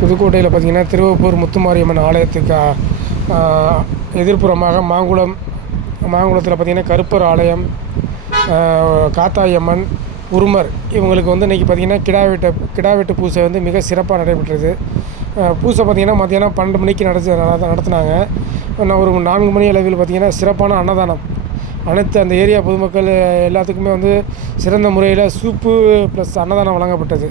புதுக்கோட்டையில் பார்த்திங்கன்னா திருவப்பூர் முத்துமாரியம்மன் ஆலயத்துக்கு எதிர்ப்புறமாக மாங்குளம் மாங்குளத்தில் பார்த்திங்கன்னா கருப்பர் ஆலயம் காத்தாயம்மன் உருமர். இவங்களுக்கு வந்து இன்றைக்கி பார்த்திங்கன்னா கிடா கிடாவெட்டு கிடா வெட்டு பூஜை வந்து மிக சிறப்பாக நடைபெற்றது. பூசை பூஜை பார்த்திங்கன்னா மத்தியானம் பன்னெண்டு மணிக்கு நடத்த நட- நடத்துனாங்க. நான் ஒரு நான்கு மணி அளவில் பார்த்திங்கன்னா சிறப்பான அன்னதானம். அனைத்து அந்த ஏரியா பொதுமக்கள் எல்லாத்துக்குமே வந்து சிறந்த முறையில் சூப்பு ப்ளஸ் அன்னதானம் வழங்கப்பட்டது.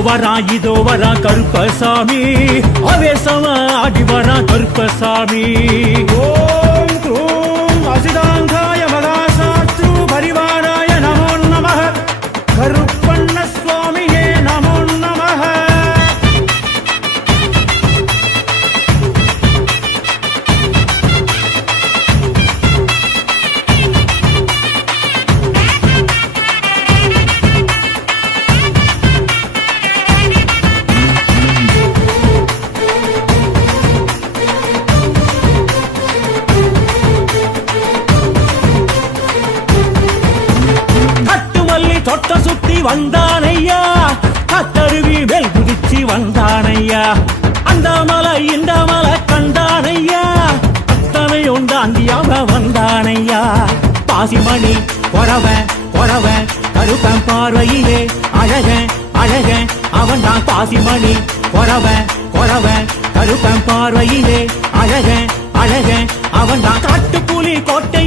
வரா இதோ வரா கருப்பசாமி. அவேசமா ஆடி வரா கருப்பசாமி. கட்டுமல்லி சுத்தி வந்தானையா? கத்தருவி வெல் குதிச்சு வந்தானையா? அந்த மலை இந்த மலை கண்டானையா? அத்தனை உண்டாந்தியாக வந்தானையா? பாசிமணி பொறவன் பொறவன் கருப்பன் பார்வையிலே அழக அழக அவன் தான் பாசிமணி பொறவன் பொறவன் கருப்பன் பார்வையிலே அழக அழக அவன் தான் காட்டுப்புலி கோட்டை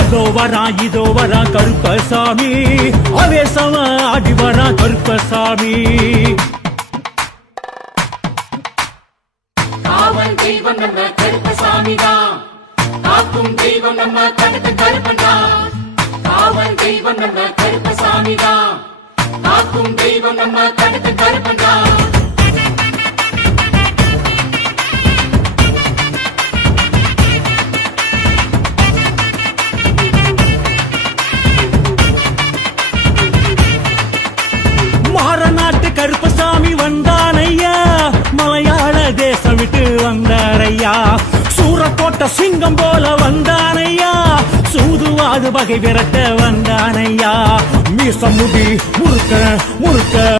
அதோ வரா இதோ வரா கருப்பசாமி. ஆவேசமா அடி வரா கருப்பசாமி. காவல் தெய்வம் நம்ம கருப்பசாமி தான். காக்கும் தெய்வம் நம்ம கடுத்த கருப்பன் தான். காவல் தெய்வம் நம்ம கருப்பசாமி தான். காக்கும் தெய்வம் நம்ம கடுத்த கருப்பன் தான். சூரக்கோட்டை சிங்கம் போல வந்தானையா? சூதுவாது வகை விரட்ட வந்தானையா? மீச முடி முறுக்க முறுக்க.